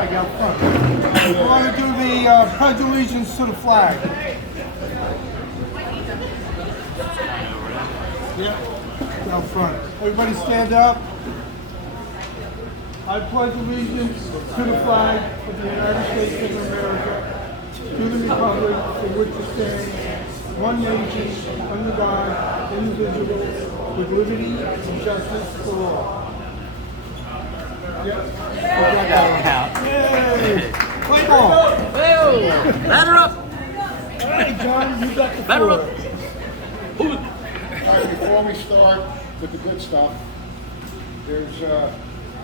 flag out front. We want to do the pledge allegiance to the flag. Yeah, out front. Everybody stand up. I pledge allegiance to the flag of the United States of America, to the republic for which it stands, one nation, under God, indivisible, with liberty and justice for all. Yep. Yay! Play ball. Ladder up! All right, John, you got the Ladder floor. up! All right, before we start with the good stuff, there's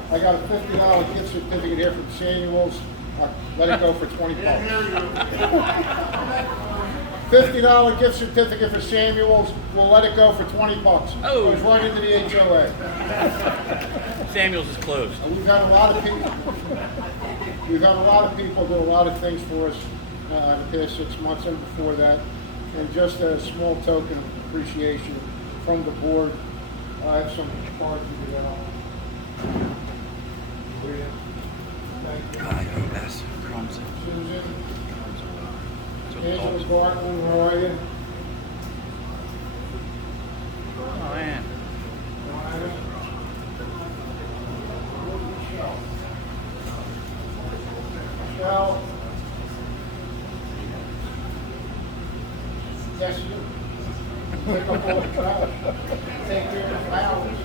I got a $50 gift certificate here from Samuel's. Let it go for 20 bucks. $50 gift certificate for Samuel's. We'll let it go for 20 bucks. Oh. Goes right into the HOA. Samuel's is closed. We've had a lot of people. We've had a lot of people do a lot of things for us in the past 6 months and before that. And just a small token of appreciation from the board, I have some cards to give out. Thank you. God, you're the best. Crumbs. Susan, Angela Barton, how are you? Oh, man. Michelle. Yes, you. Pick up all the trash. Take care of the flowers.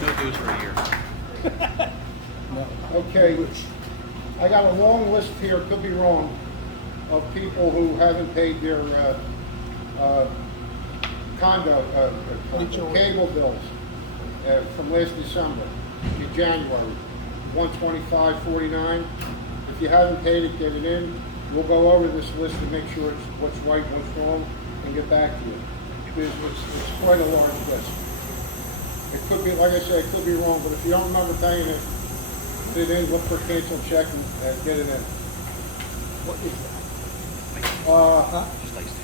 No dues for a year. Okay, I got a long list here, could be wrong, of people who haven't paid their cable bills from last December to January, 125.49. If you haven't paid it, get it in. We'll go over this list to make sure it's what's right, what's wrong, and get back to you. It's quite a large list. It could be, like I said, it could be wrong, but if you don't remember paying it, put it in, look for a canceled check and get it in. What is Just iced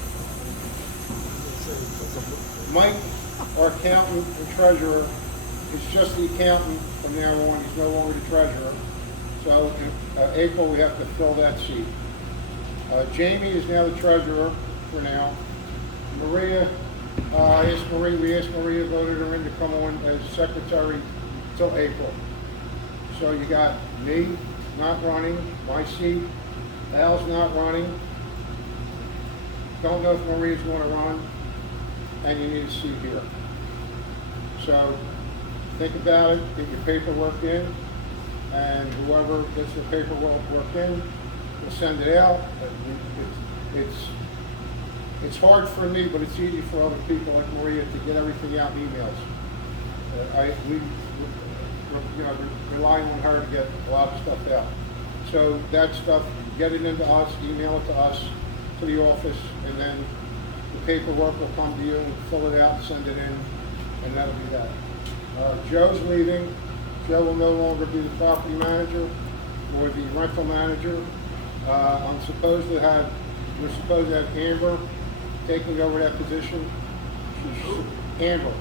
Mike, our accountant and treasurer, is just the accountant from now on. He's no longer the treasurer. So in April, we have to fill that seat. Jamie is now the treasurer for now. Maria, we asked Maria, voted her in to come on as secretary till April. So you got me not running, my seat, Al's not running. Don't know if Maria's going to run, and you need a seat here. So think about it, get your paperwork in, and whoever gets the paperwork in, we'll send it out. It's hard for me, but it's easy for other people like Maria to get everything out in emails. We rely on her to get a lot of stuff out. So that stuff, get it into us, email it to us, to the office, and then the paperwork will come to you and fill it out, send it in, and that'll be that. Joe's leaving. Joe will no longer be the property manager or the rental manager. We're supposed to have Amber taking over that position. Amber,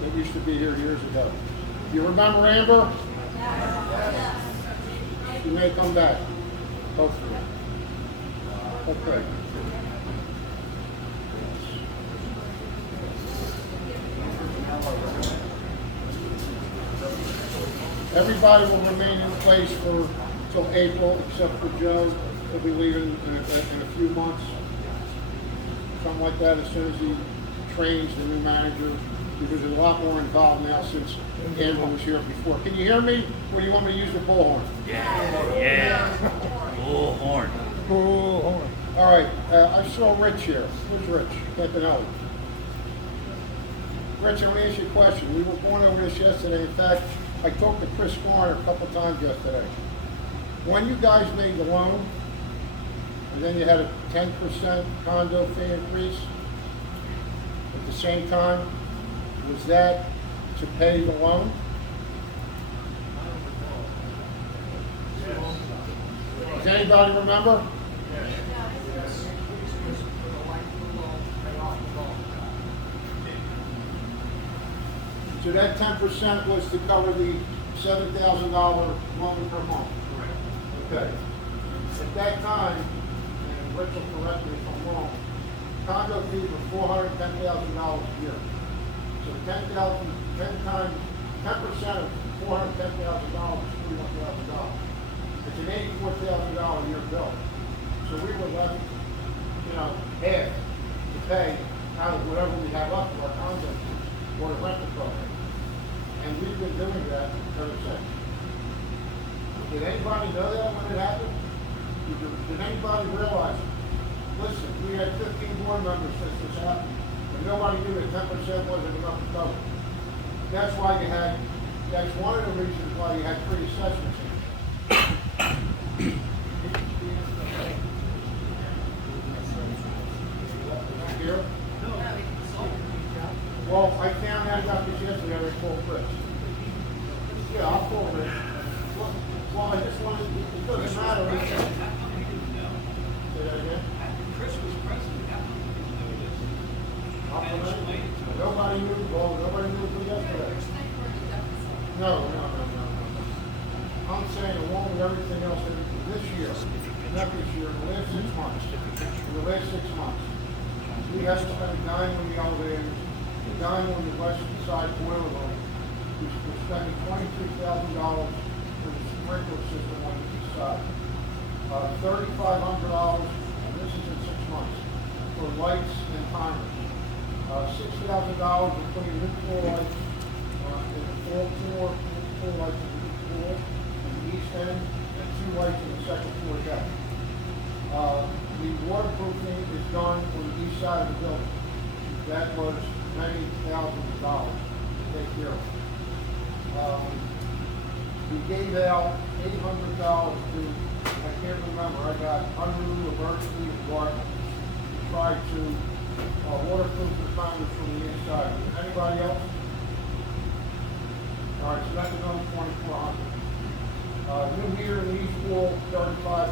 that used to be here years ago. You remember Amber? Yes. She may come back, hopefully. Okay. Everybody will remain in place till April, except for Joe. He'll be leaving in a few months, something like that, as soon as he trains the new manager, because there's a lot more involved now since Amber was here before. Can you hear me, or do you want me to use the bullhorn? Yeah. Bullhorn. Bullhorn. All right, I saw Rich here. Where's Rich? Campanelli. Rich, I want to ask you a question. We were going over this yesterday. In fact, I talked to Chris Warner a couple times yesterday. When you guys made the loan, and then you had a 10% condo fee increase at the same time, was that to pay the loan? Does anybody remember? So that 10% was to cover the $7,000 loan per month. Okay. At that time, and Rich will correct me if I'm wrong, condo fees were $410,000 a year. So 10 times, 10% of $410,000 is $41,000. It's an $84,000 a year bill. So we were left, half to pay out of whatever we have up to our condo fees or the rental program. And we've been doing that ever since. Did anybody know that when it happened? Did anybody realize it? Listen, we had 15 board members since this happened, and nobody knew that 10% wasn't enough to cover. That's one of the reasons why you had three assessments in. Here? Well, I found out about this yesterday, I called Chris. Yeah, I'll call Rich. Well, I just wanted, it doesn't matter. Say that again? Chris was president. Nobody knew, nobody knew until yesterday. No. I'm saying along with everything else, this year, not this year, in the last 6 months, we had to spend a dime on the elevators, a dime on the west side boiler room. We're spending $23,000 for the sprinkler system on the east side. $3,500, and this is in 6 months, for lights and timers. $6,000 for putting new floor lights in all four lights in the pool in the east end, and 2 lights in the second floor deck. The waterproofing is done on the east side of the building. That was many thousands of dollars to take care of. We gave out $800 to, I can't remember, I got Unruh, Emergency, and Gardner to try to waterproof the timers from the inside. Anybody else? All right, so that's another $2,400. New heater in the east pool, $3,500.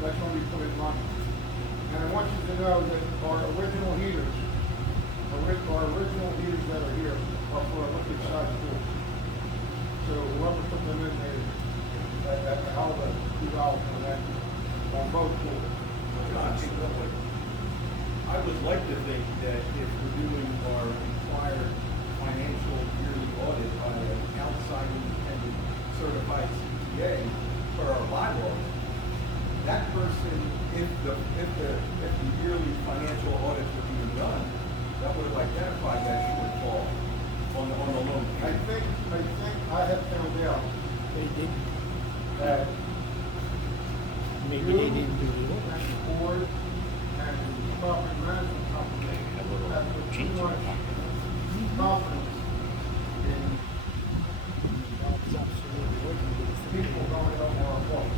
That's when we put in money. And I want you to know that our original heaters that are here are for a liquid size pool. So whoever put them in there, that's a hell of a $2 for that on both pools. I would like to think that if we're doing our required financial yearly audit by an outside independent certified CPA for our bylaws, that person, if the yearly financial audits were being done, that would have identified that shortfall on the loan. I think I have found out that Maybe they didn't do the work. the board and the property management company have put too much confidence in people going over our books.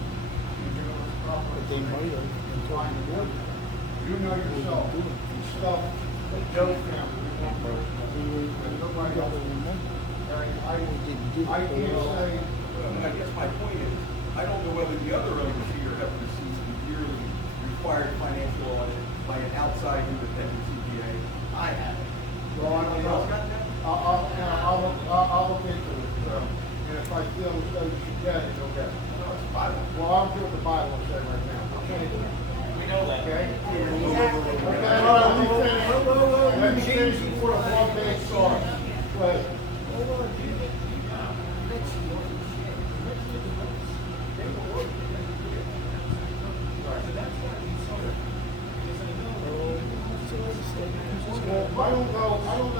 They might have. You know yourself, the stuff that Joe found, and nobody else. I can't say. I guess my point is, I don't know whether the other owners here have received the yearly required financial audit by an outside independent CPA. I haven't. Well, I don't Anybody know. else got that? I'll look into it. And if I feel as though you should get it, you'll get it. No, it's Bible. Well, I'll do what the Bible says right now. We know that. Okay? Okay, all right, let me finish before the vlog day starts. Go ahead. Well, I don't know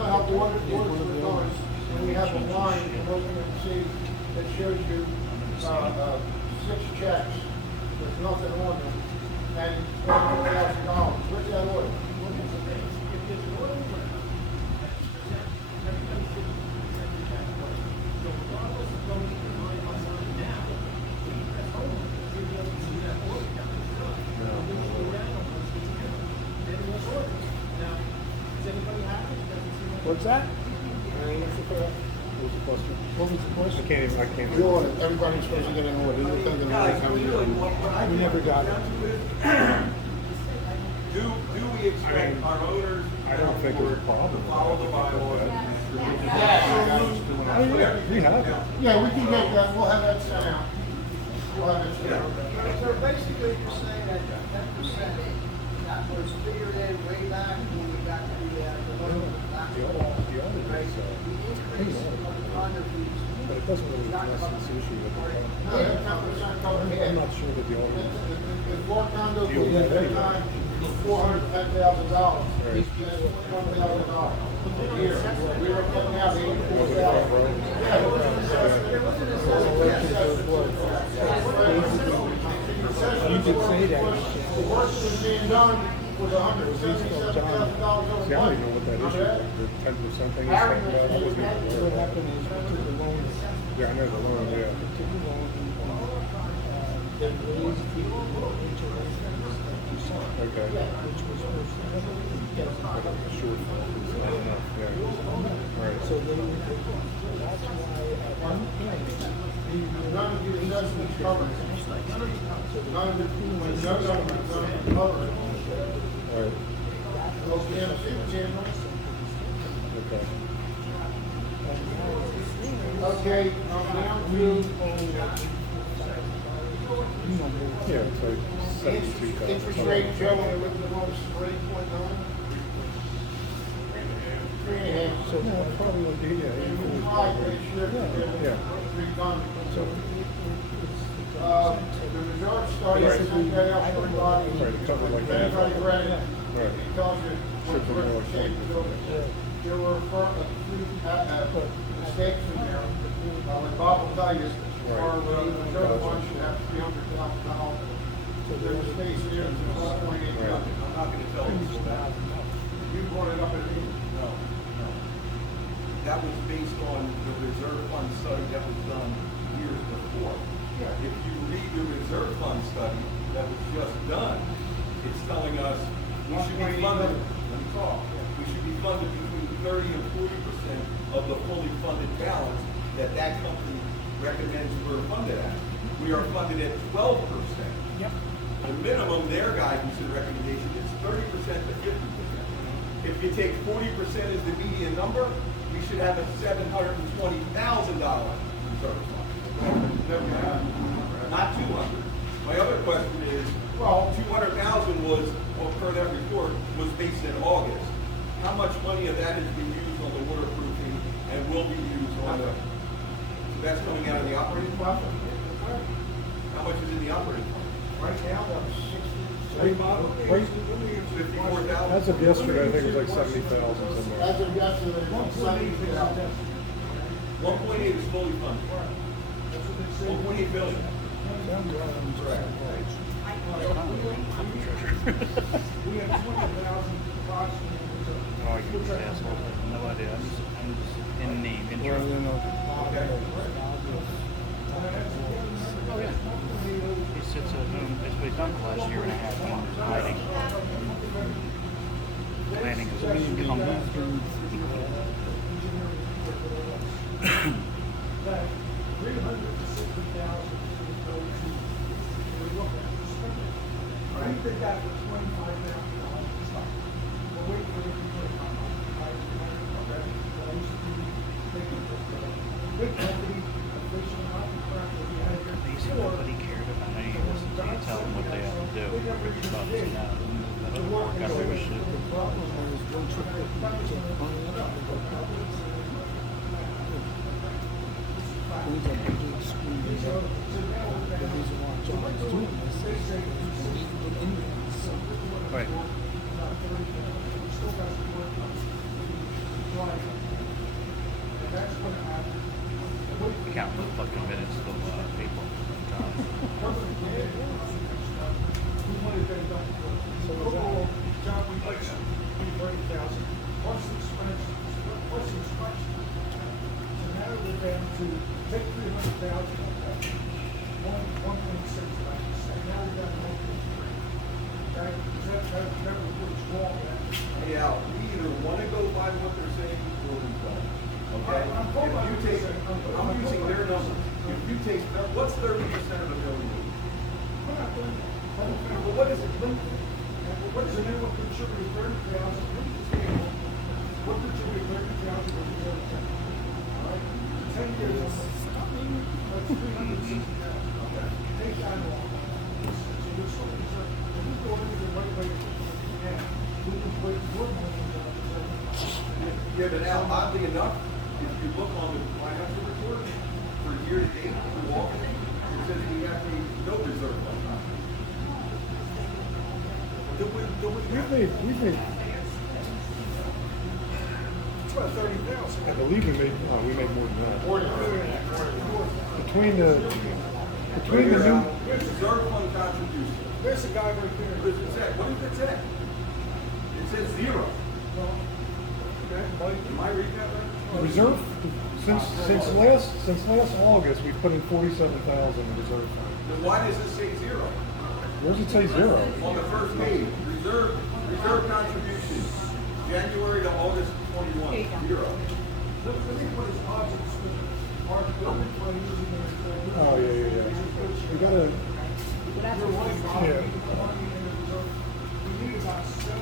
how the audits were done, and we have a line, and we're going to see, that shows you, 6 checks, there's nothing on them, and $21,000. Where's that order? What's that? What was the question? I can't. The order, everybody's supposed to get an order, you're thinking Guys, of really, what I We never got it. Do we expect our owners I don't think it's a problem. to follow the bylaws? We have it. Yeah, we can get that, we'll have that sent out. We'll have it sent out. So basically, you're saying that 10%, that was figured in way back when we got the loan back to wall. The audit Right? is, The increase of the condo fees. but it doesn't really address this issue with the No, that 10% covered I'm half. not sure that the audit. The four condos we had at that time was $410,000. Right. That's $21,000 a year. We were putting out Was it the front row? You did say that. The work that was being done was $177,000 over. See, I don't even know what that issue is, the 10% thing is like that, I wasn't even What aware of that. happened is we took the loan, Yeah, I know the loan, yeah. we took the loan, they raised the HOA fees that you saw. Okay. Which was supposed to cover it. But the short is not enough, yeah. Right. So they were, that's why at one point, they were. None of the assessments covered. None of the, when no government covered. Right. Those damn channels. Okay. Okay, down to Yeah, it's like 72,000. interest rate, Joe, when we looked at the most, 3.9? 3.5. So No, probably would be, yeah. And we it would tried probably- this year to get it Yeah. redone. So The reserve study is Basically, okay out for everybody. Right, it covered like If that. anybody read it, Right. it tells you what Should be more the capabilities. There were a few mistakes in there. Like Bob will tell you, our reserve fund should have $300,000. So there was space there, it's $1.8 million. I'm not gonna tell you that. You brought it up at me. No, no. That was based on the reserve fund study that was done years before. If you read the reserve fund study that was just done, it's telling us we should be funded, let me talk, we should be funded between 30 and 40% of the fully funded balance that company recommends we're funded at. We are funded at 12%. Yep. The minimum, their guidance and recommendation is 30% to 50%. If you take 40% as the median number, we should have a $720,000 reserve fund. Not 200. My other question is, well, 200,000 was, well, per that report, was based in August. How much money of that has been used on the waterproofing and will be used on the, so that's coming out of the operating fund? How much is in the operating fund? Right now, that's 54,000? As of yesterday, I think it was like 70,000 somewhere. As of yesterday, it's 70,000. 1.8 is fully funded. 1.8 billion. Correct. We have 20,000 approximately. Oh, I can just asshole. No idea. I'm just in name, in Well, truth. you know, Oh, yeah. He sits at home. That's what he's done for the last year and a half when he was hiding. Planning his comeback. We did that for $25,000. We're waiting for it to big company, official, not the crap that we had here They said before. nobody cared about any of this until you tell them what they have to do. Everybody thought it was now. That other poor guy really should. The problem is one trip that we took money up and go public. These are big screws up. The reason why John is doing this is we need to get in there. Right. Count the fucking minutes of people. John, we like $30,000 plus expenses, plus inspection. So now we're down to take $300,000 of that, 1.6, like you said, now we're down to 1.3. Right? That was what's wrong. Hey Al, we either want to go by what they're saying or we don't. Okay? I'm going by If you what they're take, saying. I'm using their numbers. If you take, what's 30% of a million? We're not doing that. Well, what is it? What is the minimum contributing 30,000? What contributing 30,000 was the other 10? All right? Yeah, but now, oddly enough, if you look on the financial report for year to date through August, it says we have no reserve fund. We've made. It's about 30,000. I believe we made more than that. Between the new. Reserve fund contribution. There's a guy right there. What does it say? What does it say? It says zero. Am I reading that right? Reserve since last August we put in 47,000 in reserve fund. Then why does it say zero? Where does it say zero? On the first page, reserve contributions, January to August 21, zero. Let me put his objects with Mark Building when he was in there. Oh yeah. We gotta. Your wife, Yeah. we need about 70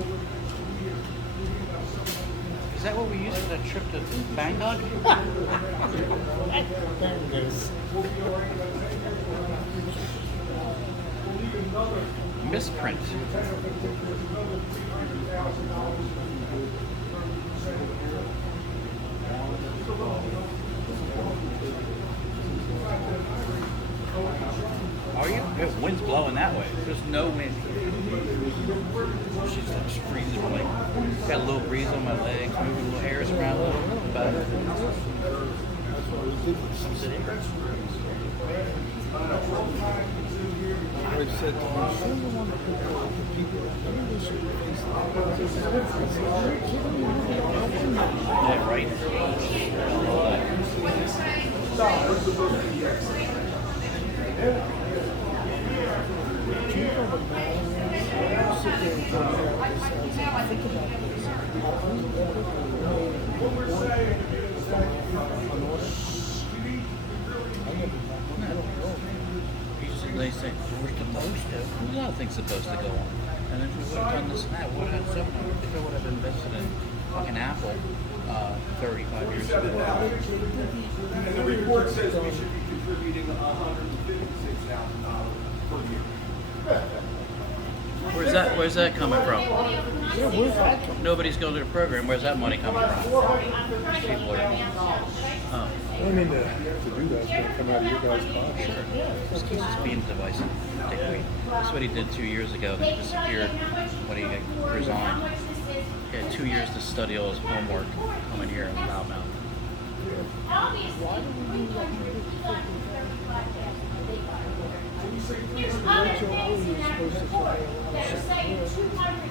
over the next 2 years. We need about 700. Is that what we used for that trip to Bangkok? We'll be all right about 10 years. We'll need another Misprint. 10 or 15 years, another $300,000. Are you? The wind's blowing that way. There's no wind. She's like freezing. Like got a little breeze on my legs, moving little hairs around a little. But I've said to me, sure you want to put the people, maybe they should replace yeah, right. They say we're supposed to. A lot of things supposed to go on. And if we would have done this and that, would have so if I would have invested in fucking Apple 35 years ago. And the report says we should be contributing $156,000 per year. Where's that coming from? Nobody's going to the program. Where's that money coming from? People are. Oh. I mean, to do that, it's gonna come out of your guys' pocket. Sure. Just keeps us being divisive. That's what he did 2 years ago. Then he disappeared when he resigned. He had 2 years to study all his homework. Coming here in Loudmouth.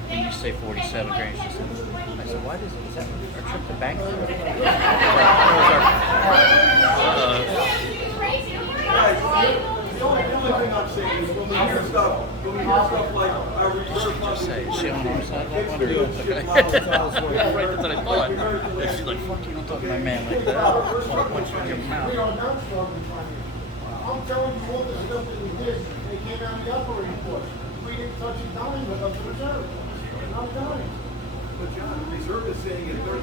And you say 47 grand. She said, I said, why does it? Is that our trip to Bangkok? The only thing I'm saying is when we hear stuff like our reserve fund. Just say, is she on our side of that one? Okay. Right, that's what I thought. And she's like, fuck you, don't talk to my man like that. I'll punch you in your mouth. I'm telling you all the stuff that we did, they came out in the operating report. We didn't touch a dime of the reserve. Not a dime. But John, the reserve is saying at 30%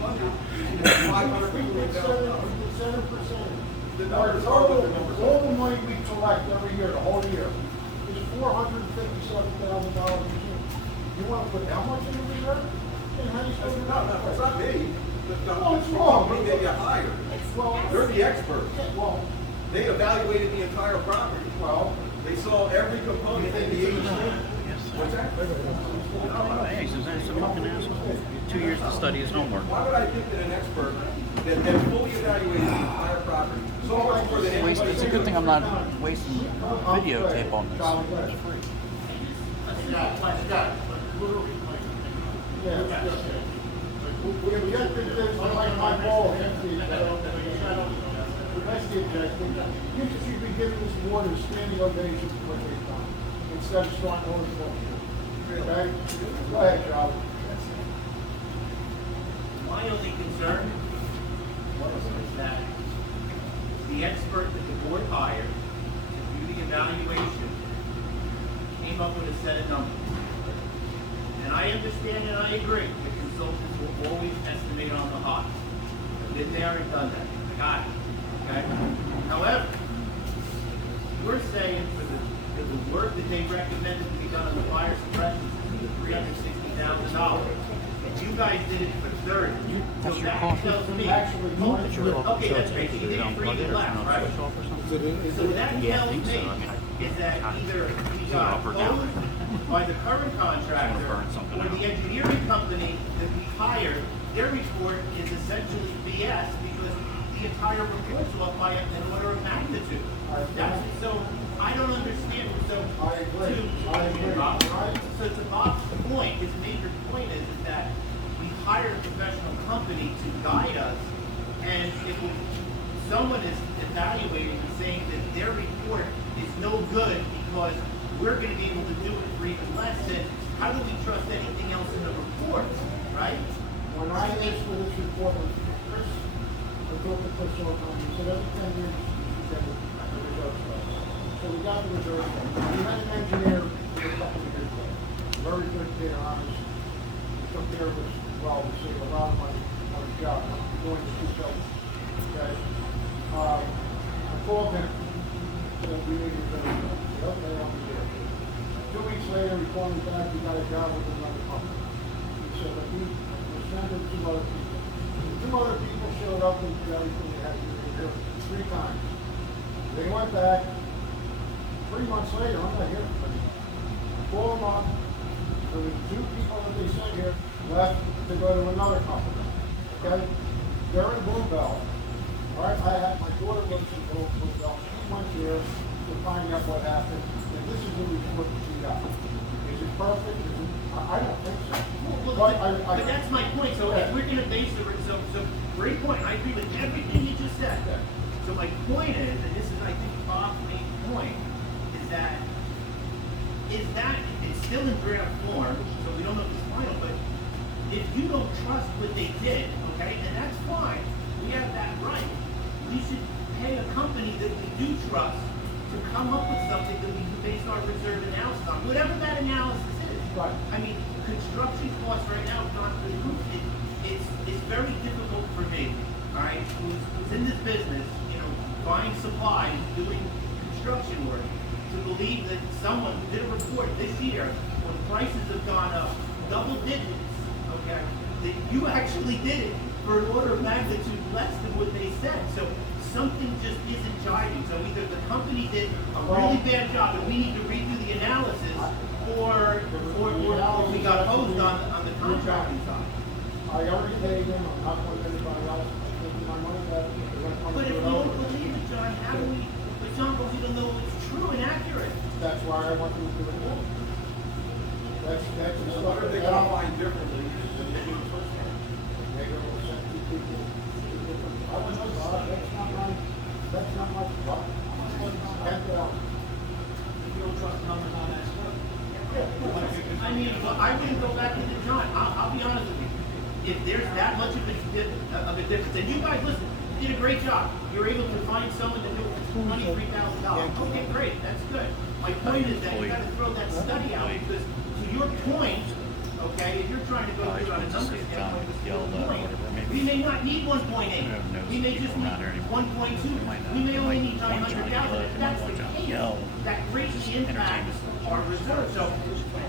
funded, you should have $550,000. 7%. The numbers are what the numbers All are. the money we collect every year, the whole year, is $457,000 a year. You want to put how much in the reserve? And how do you spend it? No, it's not me. The Well, it's wrong. company they get hired. Well, They're the experts. well, They evaluated the entire property. well, They saw every component in the HOA. What's that? Hey, Suzanne's a fucking asshole. 2 years to study his homework. Why would I think that an expert that fully evaluated the entire property, so much more than anybody? It's a good thing I'm not wasting videotape on this. We got this, like my ball, that's the objective. You should be giving this board a standing ovation for what they've done, instead of starting over the phone. Okay? Go ahead, Charlie. My only concern is that the expert that the board hired to do the evaluation came up with a set of numbers. And I understand and I agree that consultants will always estimate on the high. I've been there and done that. got it, okay? However, we're saying for the work that they recommended to be done on the fire suppression system, $360,000. And you guys did it for 30. So that tells me, okay, that's great, you did it for even less, right? So that tells me is that either we got opposed by the current contractor or the engineering company that we hired, their report is essentially BS because the entire report's off by an order of magnitude. So I don't understand. So I agree. So to Bob's point, his major point is that we hired a professional company to guide us, and if someone is evaluating and saying that their report is no good because we're going to be able to do it for even less, then how do we trust anything else in the report, right? When I asked for this report, Chris, I talked to Chris all the time, he said every 10 years you get the reserve stuff. So we got the reserve stuff. We had an engineer for a couple of years ago. Very good kid, honest. He took care of us well, we saved a lot of money on his job. I'm doing this myself. Okay? I called him, said we need a reserve stuff. I said, okay, I'll be there. 2 weeks later, he called me back, he got a job with another company. He said, but we sent it to other people. The 2 other people showed up and did everything they had to do 3 times. They went back. 3 months later, I'm not here for them. Call them up. So the 2 people that they sent here left to go to another company. Okay? They're in Bluebell. All right? My daughter lives in Bluebell. She went here to find out what happened. And this is the report that she got. Is it perfect? I don't think so. But that's my point. So if we're going to base the so great point. I agree with everything you just said. So my point is, and this is I think Bob's main point, is that it's still in draft form, so we don't know if it's final. But if you don't trust what they did, okay, and that's fine. We have that right. We should pay a company that we do trust to come up with something that we can base our reserve analysis on, whatever that analysis is. Right. I mean, construction costs right now have gone through the roof. It's very difficult for me, all right, who's in this business, you know, buying supplies, doing construction work, to believe that someone who did a report this year when prices have gone up double digits, okay, that you actually did it for an order of magnitude less than what they said. So something just isn't jiving. So either the company did a really bad job and we need to redo the analysis, or we got hosed on the contracting side. I already paid them. I'm not going to anybody else. I'm taking my money back. But if we don't believe it, John, how do we? But John goes, even though it's true and accurate. That's why I want them to do it now. That's the So stuff what are they that gonna find differently than they did the first time? they're going to send 2 people. I don't know, Bob. That's not my problem. You don't trust the numbers on that stuff. I mean, well, I wouldn't go back into John. I'll be honest with you. If there's that much of a difference, and you guys, listen, you did a great job. You're able to find someone to do $23,000. Okay, great. That's good. My point is that you got to throw that study out because, to your point, okay, if you're trying to go through on a number standpoint, we may not need 1.8. We may just need 1.2. We may only need 900,000. If that's the case, that greatly impacts our reserve. So,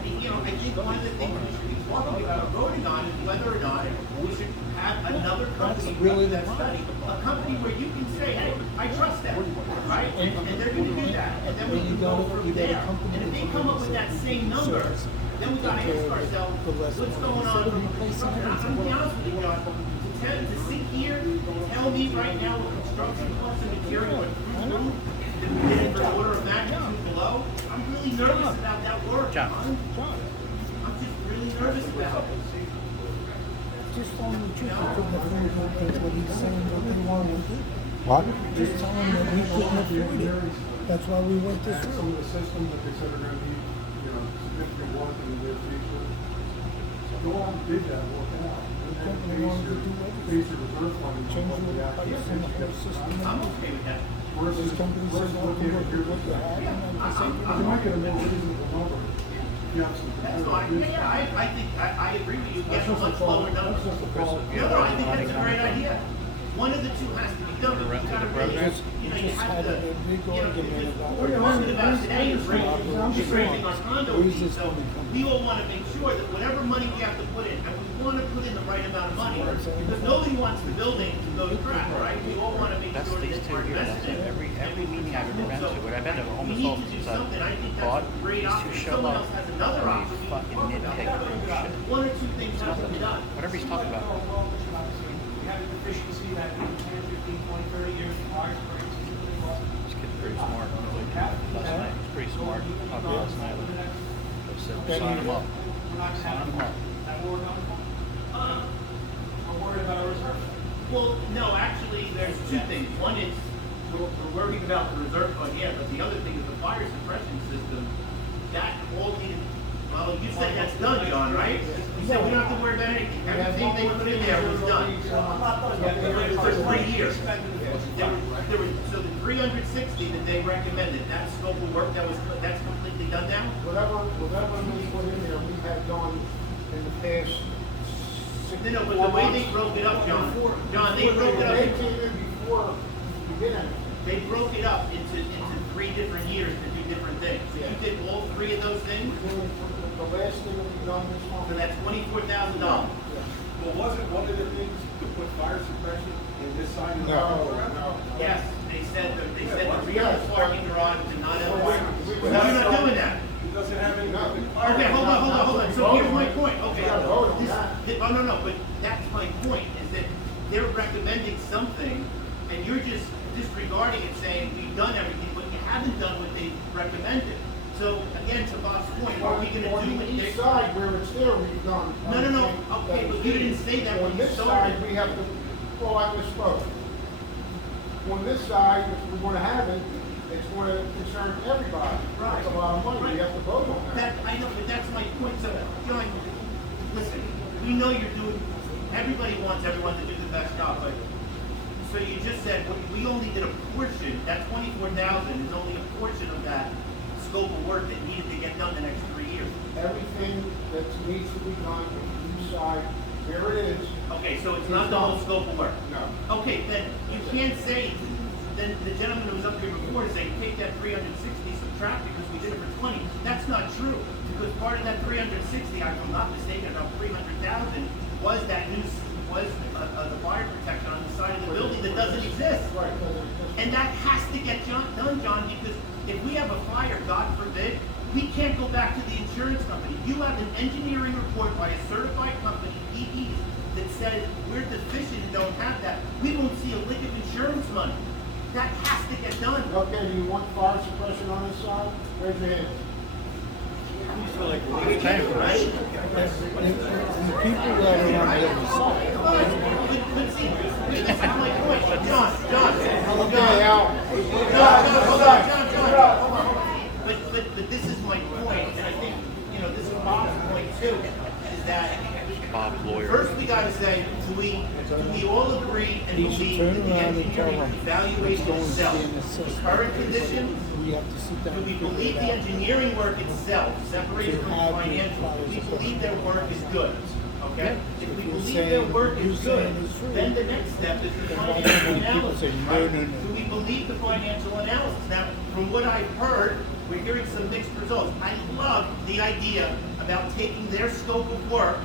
you know, I think one of the things we should be talking about voting on is whether or not we should have another company do that study. A company where you can say, hey, I trust them, right? And they're going to do that. And then we can go from there. And if they come up with that same number, then we got to ask ourselves, what's going on from construction? I'm going to be honest with you, John. To sit here and tell me right now what construction costs and material are through the roof, if we did it for order of magnitude below, I'm really nervous about that work, John. I'm just really nervous about it. Just tell him the truth. I couldn't afford it. That's what he's saying, what they want to do. What? Just tell him that we couldn't afford it. That's why we went this Some of route. the systems that they said are gonna need, you know, significant work in the near future. Go on and dig that work out. And then base your reserve fund. Change your price and the whole system. I'm okay with that. This company says, oh, we work with what you have. And I say, You might get a more reasonable number. You have some. That's fine. Yeah, I think I agree with you. Get a much lower number. That's just a policy. No, I think that's a great idea. one of the two has to be done. For the You gotta program? really, you know, you Just have had to, a big argument about what we're talking about today is raising our condo Where's fees. this So coming from? we all wanna make sure that whatever money we have to put in, and we wanna put in the right amount of money, because nobody wants the building to go to crap, right? We all wanna make That's sure these that two we're here. That's invested in. every meeting I've ever been to. I've been to We almost need all to do since something. I think I've that's bought. a great These two option. show Someone up. else has another and option. they fucking Talk about nitpick that. over shit. One or two things have to be Nothing. done. Whatever he's talking about. We have a deficiency that in 10, 15, 20, 30 years requires breaks. This kid's pretty smart. Last night, he's pretty smart. Talked to last night. I said, sign him up. Sign him up. I'm worried about our reserve. Well, no, actually, there's two things. One is, we're worried about the reserve fund, yeah, but the other thing is the fire suppression system. That all needed, well, you said that's done, John, right? You said we don't have to worry about anything. Everything they put in there was done. For 3 years. So the 360 that they recommended, that scope of work, that's completely done now? Whatever we put in there, we had done in the past. No, but the way they broke it up, John, they broke it They up, came in before we did anything. they broke it up into 3 different years to do different things. So you did all 3 of those things, The last thing that we done this month. so that's $24,000. Well, wasn't one of the things to put fire suppression in this side of the No, road? no. Yes, they said the rear of the parking garage did not have Well, fire. we- No, you're not doing that. It doesn't have any. No. Okay, hold on. So here's my point, okay. We gotta vote on This- that. Oh, no, but that's my point, is that they're recommending something, and you're just disregarding it, saying we've done everything, but you haven't done what they recommended. So, again, to Bob's point, what are we gonna do On with the it? east side where it's there, we've done. No, everything okay, that but was you needed. didn't say that when On you this started. side, we have to, well, I misspoke. On this side, if we're gonna have it, it's gonna concern everybody. Right. It's a lot of money, we have to vote on that. I know, but that's my point, so, John, listen, we know you're doing, everybody wants everyone to do the best job, but, so you just said, we only did a portion, that 24,000 is only a portion of that scope of work that needed to get done the next 3 years. Everything that needs to be done on the east side, there it is. Okay, so it's not the whole scope of work? No. Okay, then you can't say, then the gentleman who was up here before saying, take that 360, subtract it because we did it for 20. That's not true, because part of that 360, if I'm not mistaken, about 300,000 was that new, the fire protection on the side of the building that doesn't exist. Right, because it's just. And that has to get done, John, because if we have a fire, God forbid, we can't go back to the insurance company. You have an engineering report by a certified company, EEs, that says we're deficient and don't have that. We won't see a lick of insurance money. That has to get done. Okay, do you want fire suppression on this side? Raise your hand. He's paying for Right? it. And the people that are on the other side, But see, this is my point. John. Okay, Al. Hold on. But this is my point, and I think, this is Bob's point too, is that Bob's lawyer. first we gotta say, do we all agree and he should believe turn in the around and tell engineering them it's evaluation going to itself? be an The assessment. current conditions, We have to sit down do and we figure believe it the out. engineering work itself, separated from the have the financial? Do we fires believe their work is good? Okay? If we You're believe saying- their work you're is good, saying it's true. then the next step is the Then why financial don't people analysis. say, no, right? no, no? Do we believe the financial analysis? Now, from what I've heard, we're hearing some mixed results. I love the idea about taking their scope of work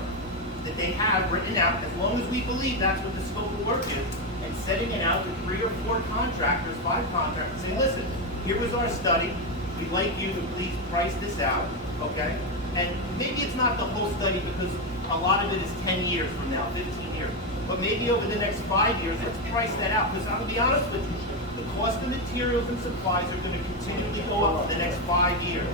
that they have written out, as long as we believe that's what the scope of work is, and setting it out to 3 or 4 contractors, 5 contractors, and say, listen, here was our study, we'd like you to please price this out, okay? And maybe it's not the whole study because a lot of it is 10 years from now, 15 years. But maybe over the next 5 years, let's price that out, because I'm gonna be honest with you, the cost of materials and supplies are gonna continually go up for the next 5 years.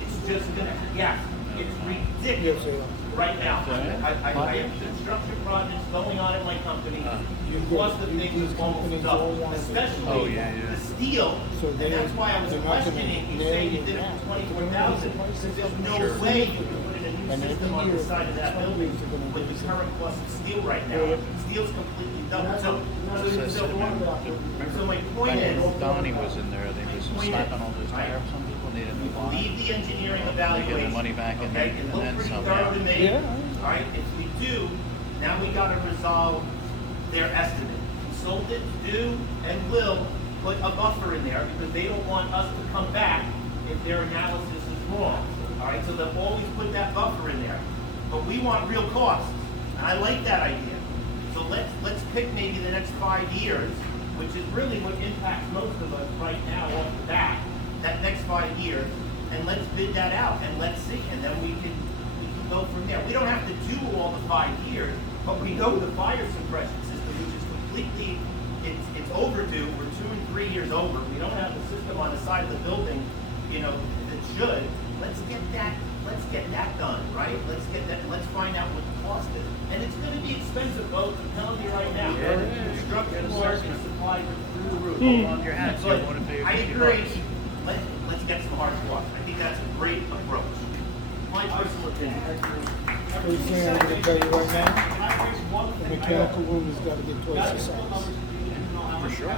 It's just gonna, yes, it's ridiculous. Yes, they are. Right now, I have construction projects going on in my company. The cost of things These is almost companies all double, want to- especially Oh, yeah. the steel. So And they're- that's why I was they're not gonna questioning, you nail say you you did it down. for 24,000. There's no Sure. way you can put in a new And system every on the year, side of that building companies are gonna with do the the current cost of steel right now. Steel's completely doubled. So my point is, Donnie was in there, they was slapping all those tires on people, and they didn't move on. leave the engineering They evaluation. get the money back and okay? then- It and looked then pretty some, thorough yeah. to me. Yeah. All right, if we do, now we gotta resolve their estimate. consultants do and will put a buffer in there because they don't want us to come back if their analysis is wrong. All right, so they'll always put that buffer in there. But we want real costs, and I like that idea. So let's pick maybe the next 5 years, which is really what impacts most of us right now off the bat, that next 5 years, and let's bid that out and let's see, and then we can go from there. We don't have to do all the 5 years, but we know the fire suppression system, which is completely, it's overdue. We're 2 and 3 years over. We don't have the system on the side of the building, that should. Let's get that done, right? Let's find out what the cost is. And it's gonna be expensive, folks, I'm telling you right now. Construction work and supplies are through the roof. Hold on to your hats. You But want to pay I $50. agree, let's get some hard costs. I think that's a great approach. My personal opinion. What you're saying, I'm gonna tell you right now, the mechanical room has gotta get twice the size. For sure.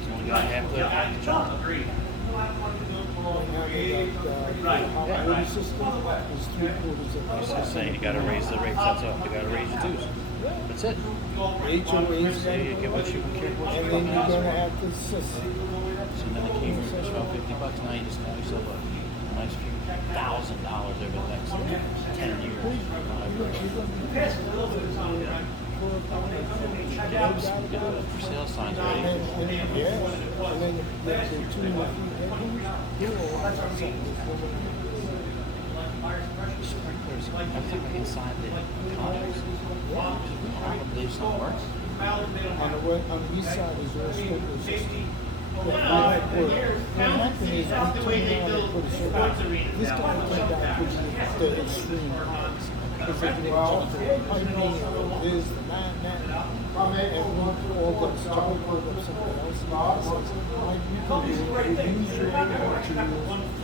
It's only got half the job. Agreed. Now they got, the hot water system is 3/4 of I was the saying you gotta raise the rates, that's all. You gotta raise your dues. That's it. HOAs, So you get what you can care what and you then can you're ask gonna for. have to So then the came room is about $50. Now you just got yourself a nice few $1,000 over the next 10 years. Get the for sale signs ready. and then the 2 and 3 Sprinklers, everything inside the condos. All of these don't work. on the east side is all sprinklers system. What happened is, we turned around and put a survey. This guy came down with the extreme highs. Because they didn't jump the piping, and this, the that. And we all got John pulled up something else. And I said, Mike, we can do it. We use your materials,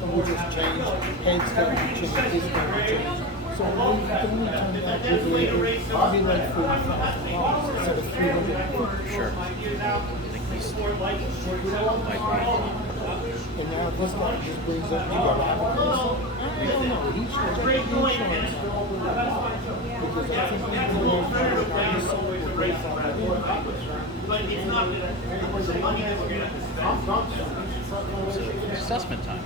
and we'll just change. Heads got to change, this got to change. So when we turned out with labor, it'd be like $40,000 instead of $300. Sure. I think these might be. And now this guy just brings up, you got applicants. I don't know, he's rejecting the insurance. Because I think he's going to raise But it's not the money that we're gonna spend. Assessment time.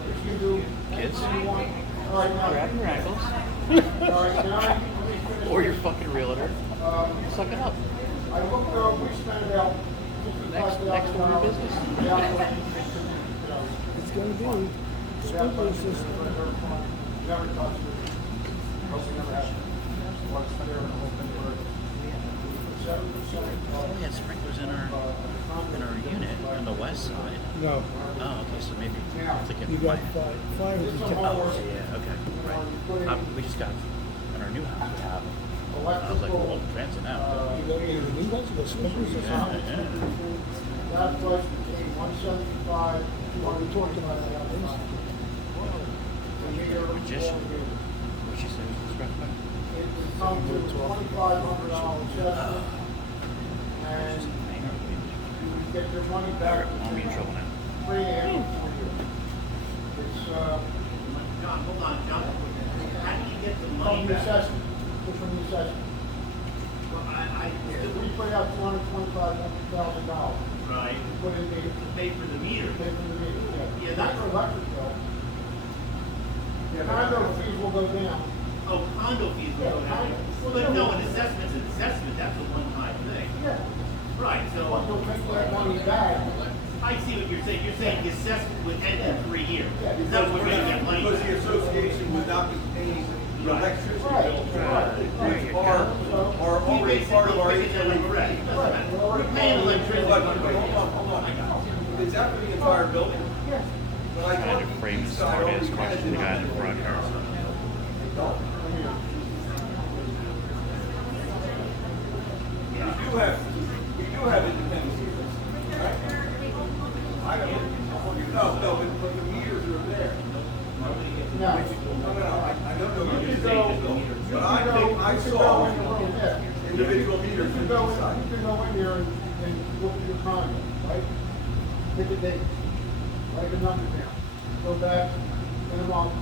Kids, grab your ankles. Or your fucking realtor. Suck it up. I looked over, we spent about Next order of business. It's going to be sprinkler system. Never touched it. Hope we never have. What's there in the whole thing for 7%. We had sprinklers in our unit on the west side. No, Oh, okay, so maybe I'm thinking. you got fire detection. Oh, yeah, okay, right. We just got in our new house. We have. I was like, well, transit now. You got any new ones, you got sprinklers or Yeah, something? yeah. That price between 175, What are we talking about? Magician. What she said was disrespectful. it would come to $2,500 assessment. And you would get your money back. I'll be in trouble now. 3 and 4 years. It's, John, hold on, John. How do you get the from money the back? assessment, just from the assessment. Well, If we put out $225,000, right, put in the, to pay for the meter. pay for the meter, Yeah, not that's- for electric bill. Condo fees will go down. Oh, condo fees will go down. But no, an assessment's an assessment, that's a one-time thing. Yeah. Right, But so you'll take that money back. I see what you're saying. You're saying the assessment would end in 3 years. Yeah, That's what we're gonna get money Because back. the association would not be paying the electricity Right, bill. right. Which are We already part of our basically pick it HOA. correct. It doesn't matter. We're paying electricity. Hold on. Is that for the entire building? Yes. But I Trying thought to frame each this side smart ass only question to the guy in the front car. We do have independent meters, right? I don't, no, but the meters are there. No. No, I don't know what You you're can saying, go, but I think I you can saw go in the room, yeah. individual meters You on can go each side. in there and look at your condo, right? Pick a date, write the numbers down, go back in a month,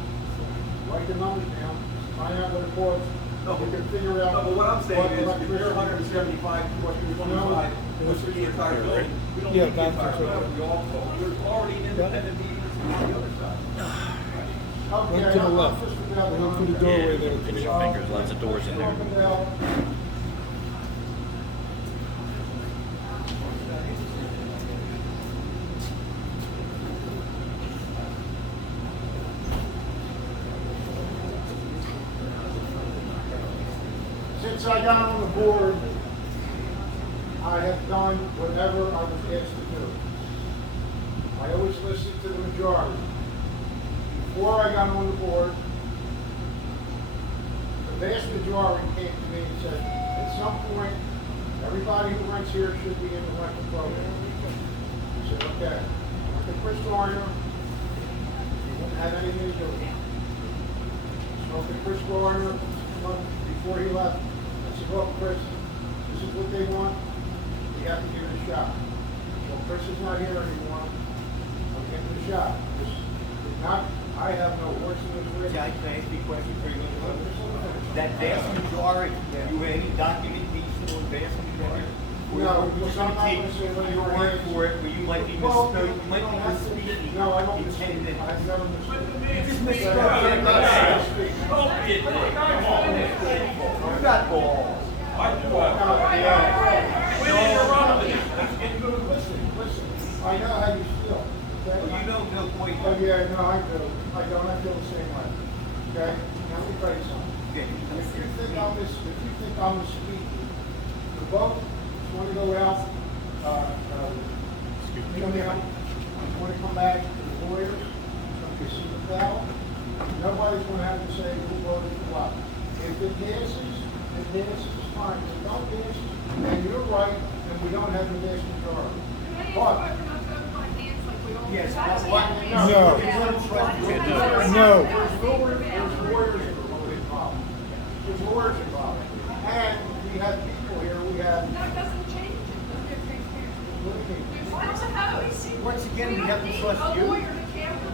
write the numbers down, find out what it costs. No, You can figure out. No, but what I'm saying is, if electricity- you're 175, 225, was for the entire building. We don't Yeah, need the that's entire for sure. building, we all, there's already independent meters on the other side. Okay, One to the I'm left. just about Look done. through the doorway there. Finish your fingers, lots of doors in there. Talk about since I got on the board, I have done whatever I was asked to do. I always listened to the majority. Before I got on the board, the vast majority came to me and said, at some point, everybody who rents here should be in the rental program. I said, okay. I went to Chris Garner. He wouldn't have anything to do with it. Spoke to Chris Garner a month before he left. I said, look, Chris, this is what they want. We have to give it a shot. So Chris is not here anymore. I'm giving it a shot. This is not, I have no horse in this race. Can I ask you a question for you? That vast majority, do you have any documentation or vast majority? No, because I'm not take gonna say what your you're word saying. for it, where you might be Well, misspoke, you might be don't have to- misspeaking. No, I don't in 10 misspeak. minutes. I've never misspoken. You just Yeah, misspoke. I'm not misspeaking. You got balls. Listen, I know how you feel. Okay? Well, you know no point. Oh, yeah, no, I do. I don't, I feel the same way. Okay? Now, let me tell you something. Okay. If you think I'm misspeaking, the vote is going to go out, come out, it's going to come back to the lawyers, it's going to be seen the ballot. Nobody's going to have to say who voted for what. If it passes, it passes, it's fine. If it don't pass, then you're right, and we don't have the vast majority. But, Yes, no. No. No. There's lawyers involved. There's lawyers involved. And we have people here, we have, No, it doesn't change it. what do you mean? Once again, we have to trust you.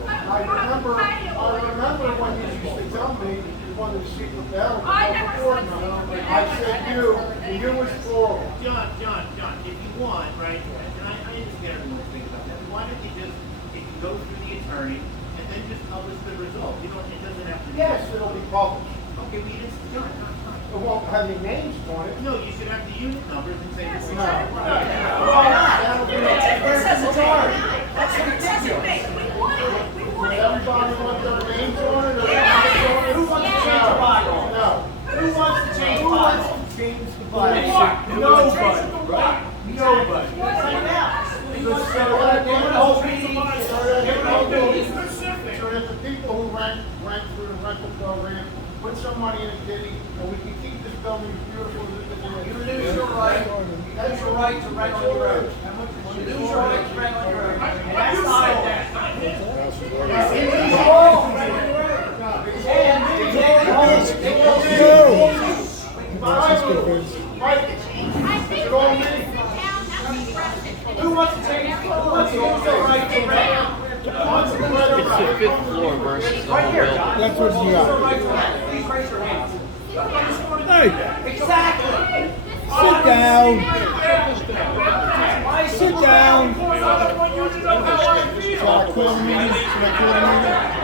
I remember when you used to tell me you wanted to seek the battle. I never said secret I said you was plural. John, if you want, right, and I understand everyone's thinking about that, why don't you just, if you go through the attorney, and then just publish the result? You don't, it doesn't have to be. Yes, it'll be published. Okay, we just, John. It won't have any names on it. No, you should have the unit numbers and say. Yes, this is- No. Why not? That's ridiculous. We want it. We want it. Everybody want their names on it or? Who wants to change the bylaw? No. Who wants to change the bylaw? Change the bylaw. Nobody. Right? Nobody. So that the people who rent through the rental program, put some money in a kitty, and we can keep this building as beautiful as it is. You lose your right, that's your right to rent on your own. You lose your right to rent on your own. And that's not all. You lose all to rent on your own. Who wants to change? Who wants to lose their right to rent? It's the fifth floor versus the whole building. That's what you got. Please raise your hands. Hey, Exactly. sit down. Sit down.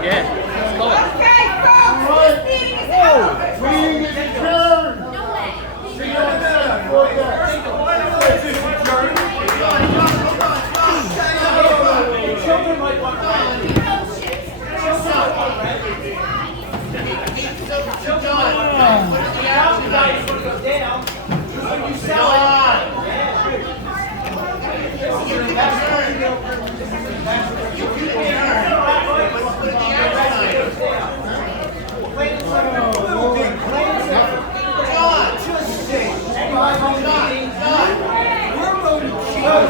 Yeah, let's go. Okay, folks, this meeting is over. Meeting is adjourned. No way. See you Children might want to rent. Now the value is going to go down. So you sell it.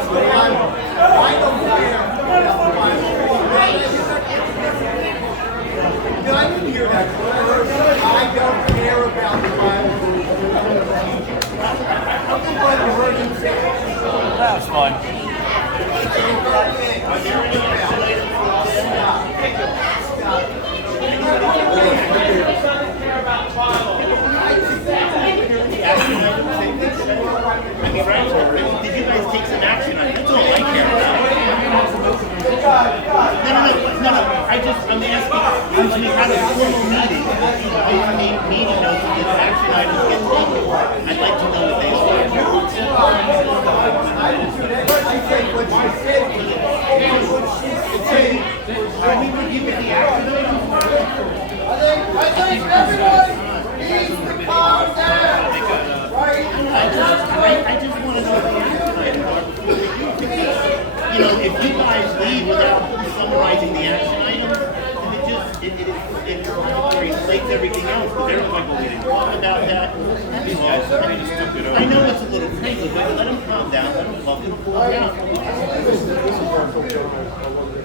I don't care about the Bible. I didn't hear that. I don't care about the Bible. I'm glad you heard him say that. That was fun. Did you guys take I know it's a little crazy, but let him calm down, let him talk, it'll cool down. This is where I told John I wanted to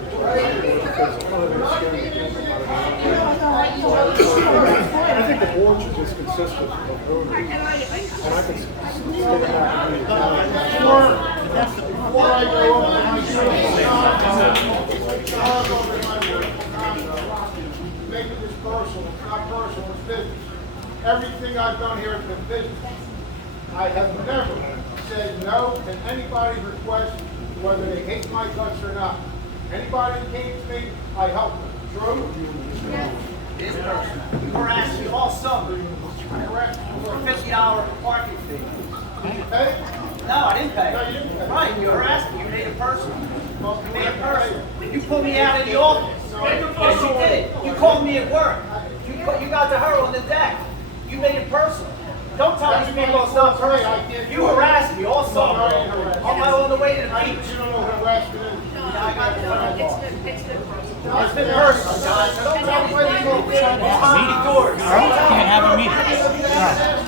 because part of it's getting I think the board should just consist of owners. And I can stand back and be Sure, but that's the problem. Before I go on, I making this personal. It's not personal, it's business. Everything I've done here has been business. I have never said no to anybody's request, whether they hate my guts or not. Anybody that came to me, I helped them. True? It is personal. We harassed you all summer Correct? for a $50 parking fee. Hey? No, I didn't pay. No, you didn't pay. Right, you harassed me. You made it personal. You made it personal. You put me out of the office. Yes, you did. You called me at work. You got to her on the deck. You made it personal. Don't tell these people it's not personal. You harassed me all summer. On the way to the beach. You don't know what harassment is. It's been personal, guys. So don't tell these people behind the doors. Can't have a meeting.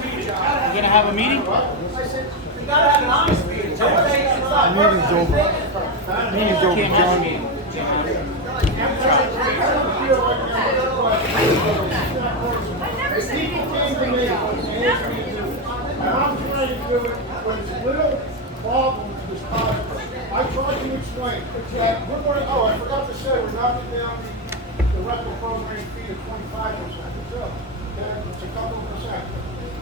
You're gonna have a meeting? You gotta have an honest meeting. Don't say it's not Meeting's personal. over. Meeting's over, Can't have a John. meeting. I never said People anything. came to me and asked me to do it. And I'm trying to do it when little problems was caused. I tried to explain that we're going to, oh, I forgot to say, we're knocking down the rental program fee to 25%. It's up. It's a couple of percent.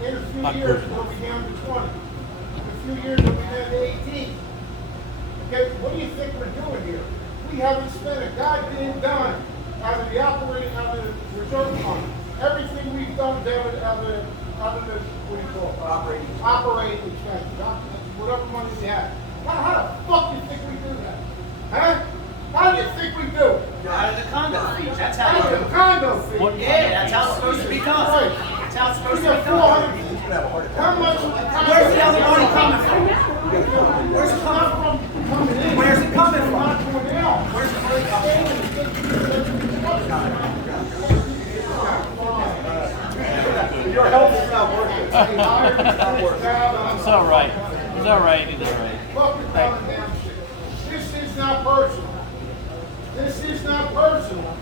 In a few years, it'll be down to 20. In a few years, it'll be down to 18. Okay, what do you think we're doing here? We haven't spent a goddamn dime out of the operating, out of the reserve fund. Everything we've done down out of the, what do you call it? Operating expenses, whatever money we have. How the fuck do you think we do that? Huh? How do you think we do it? Out of the condo fees. That's Out how of you do the it. condo fee. Yeah, that's how it's supposed to be done. That's how it's supposed We to be got done. 400. How much? Where's the other money coming from? Where's it coming from? Where's it coming from? Where's the money coming from? Your health is not working. It's all right. It's all right. It's all right. Fuck the calm down shit. This is not personal. This is not personal.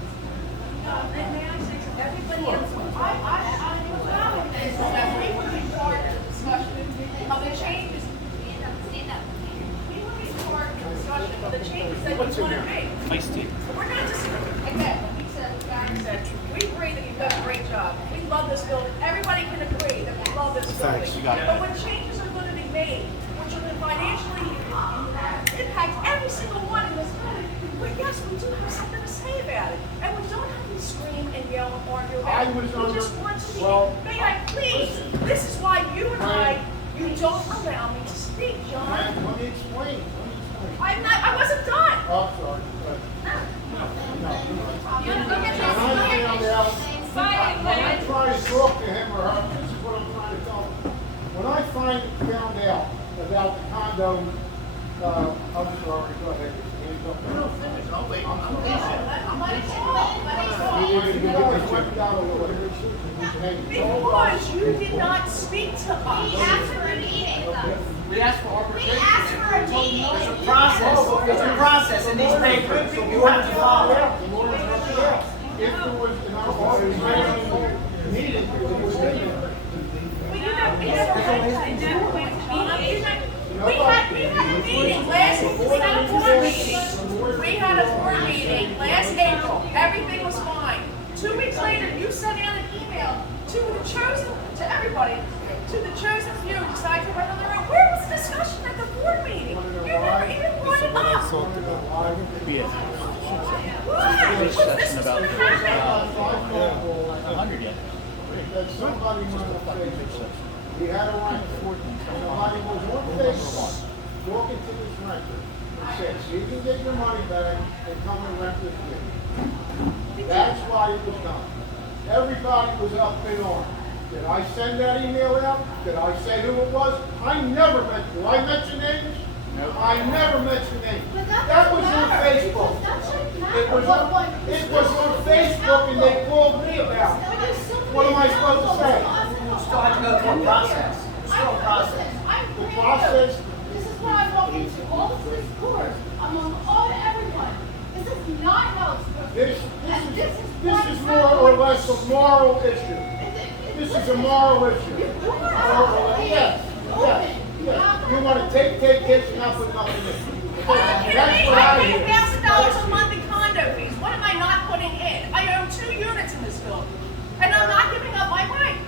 And may I say to everybody else, I acknowledge this, that we would be part of the discussion of the changes. We would be part of the discussion of the changes that you want to make. Nice team. We're not just, again, like he said, we agree that you've done a great job. We love this building. Everybody can agree that we love this building. Thanks, you got it. But when changes are going to be made, which are going to financially impact every single one in this building, well, yes, we do have something to say about it. And we don't have to scream and yell and argue about it. We just want to be, may I please, this is why you and you don't allow me to speak, John. Let me explain. I wasn't done. Oh, sorry. When I try to talk to him or her, this is what I'm trying to tell them. When I found out about the condo, I'm sorry, go ahead. Hands up. No, finish, I'll wait, I'm Let patient. it talk. Let it talk. Because you did not speak to us. We asked for a meeting, though. We asked for We asked for a meeting. There's a process. There's a process in these papers you have to follow. If there was an organizational meeting, it was in there. We had a meeting last, we had a board meeting. We had a board meeting last April. Everything was fine. 2 weeks later, you sent out an email to everybody, to the chosen few, decided to run on their own. Where was the discussion at the board meeting? You never even brought it up. Why? Because this was going to happen. 100 yet. That somebody went on Facebook. We had a renter. Somebody was on Facebook talking to this renter and said, "So you can get your money back and come and rent this with." That's why it was done. Everybody was up in arms. Did I send that email out? Did I say who it was? I never mentioned. Do I mention names? No. I never mentioned names. That was on Facebook. It was on Facebook and they called me about it. What am I supposed to say? You still have to go through a process. It's still a process. process. This is what I walk into all the police courts, among all everyone. This is not how it's supposed to be. This is more or less a moral issue. This is a moral issue. Yes. You want to take and not put nothing in. That's what I I hear. pay $1,000 a month in condo fees. What am I not putting in? I own 2 units in this building. And I'm not giving up my right.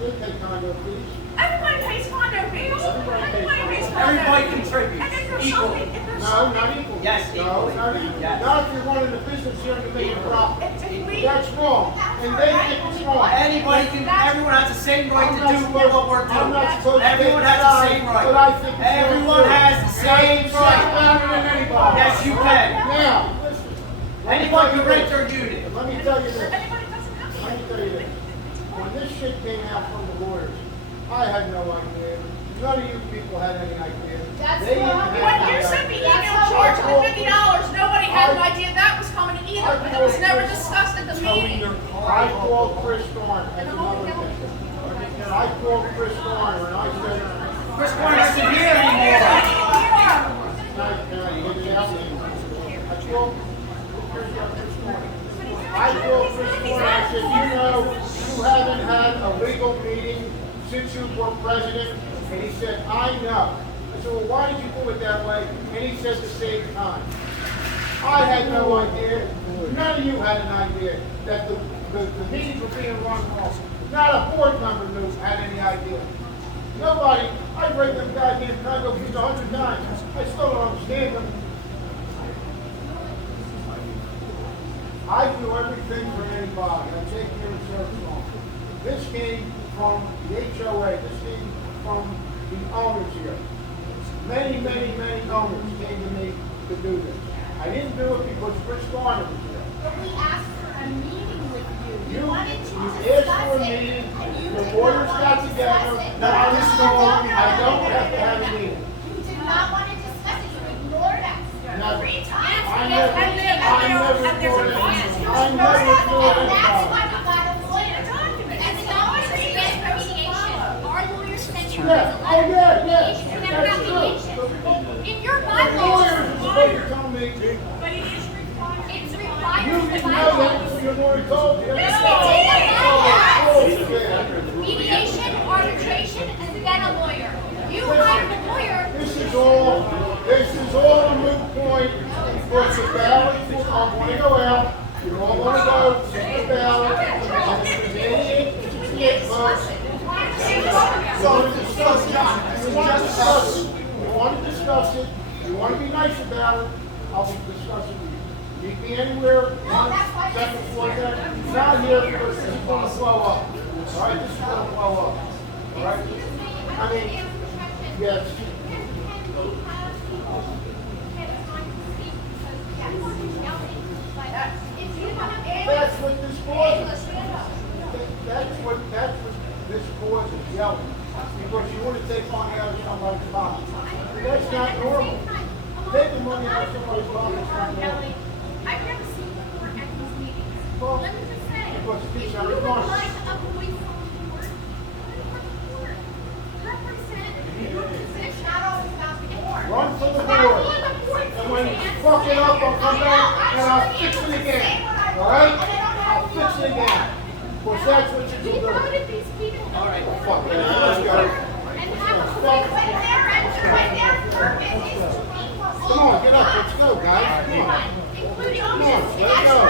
They pay condo fees. Everybody pays condo fees. Everybody pays condo Everybody fees. contributes And if there's equally. something, if there's No, something. not equal. Yes, No, equally. not equal. Yes. Not if you're running a business here to make a profit. If we- That's wrong. And they think it's wrong. Anybody can, everyone has the same right I'm to not do supposed- what we're I'm doing. not supposed to Everyone take has the sides, same right. but I think it's Everyone wrong. has the And I same can say right. louder than anybody. Yes, you can. Now, listen. Anyone can rent their unit. Let me tell you this. Anybody doesn't have to. Let me tell you this. When this shit came out from the lawyers, I had no idea. None of you people had any idea. That's They what didn't I'm- have When any you idea. sent me That's email how charge I for $50, nobody had an idea that was coming either. I It was never discussed at the meeting. I called Chris Dorn as another thing. I called Chris Dorn and I said, Chris Warren isn't here anymore. "Now, you get it out." I called Chris Dorn. I called Chris Dorn, I said, you haven't had a legal meeting since you were president. And he said, I know. I said, well, why did you do it that way? And he said, to save time. I had no idea. None of you had an idea that the meetings were being run wrong. Not a board member had any idea. Nobody. I've read them goddamn condo fees 100 times. I still don't understand them. I do everything for anybody. I take care of service on. This came from the HOA. This came from the owners here. Many owners came to me to do this. I didn't do it because Chris Garner was there. But we asked for a meeting with you. You We wanted to asked discuss for a it. meeting, And you the did lawyers not got want to together, discuss it. and I was told I don't have to have a meeting. You did not want to discuss it. You ignored us. Never. 3 times. I We never, asked for a I meeting. never and there's a ignored process. anything. You I ignored never us, ignored and that's anybody. why we got a lawyer. And the dollars we get for mediation. Our lawyer sent you Yeah, a oh yeah, yeah. mediation. We never got That's true. mediation. In your The bylaws, lawyers are supposed to tell me, but it is required. It's you required. didn't know that, so your lawyer told you. Yes, Oh, we did. bullshit. Mediation, arbitration, and then a lawyer. You hired a lawyer. This is all a moot point, because the ballot is all going to go out, you all want to go to the ballot, and if there's any votes, you want to discuss it, you want to be nice about it, I'll be discussing with you. Meet me anywhere, second floor, not here, because this is going to blow up, all right, this is going to blow up, all right? I mean, yes. That's what this causes. That's what this causes, yelling. Because you want to take money out of somebody's pocket. That's not normal. Taking money out of somebody's pocket is not normal. I've never seen before at these meetings. Well, Let me just say, because if it's you our would response. like a voice on the board, represent your position. Not always about the board. Run for the About board. being the board And when you stand. fuck it up, I'll come back and I'll fix it again. All right? I'll fix it again. Because that's what you We do. voted these people. All right. Fuck it, let's go. And have a voice when their purpose is to be for all. Come on, get up, let's go, guys. Come on. Including Come on, this. let's go.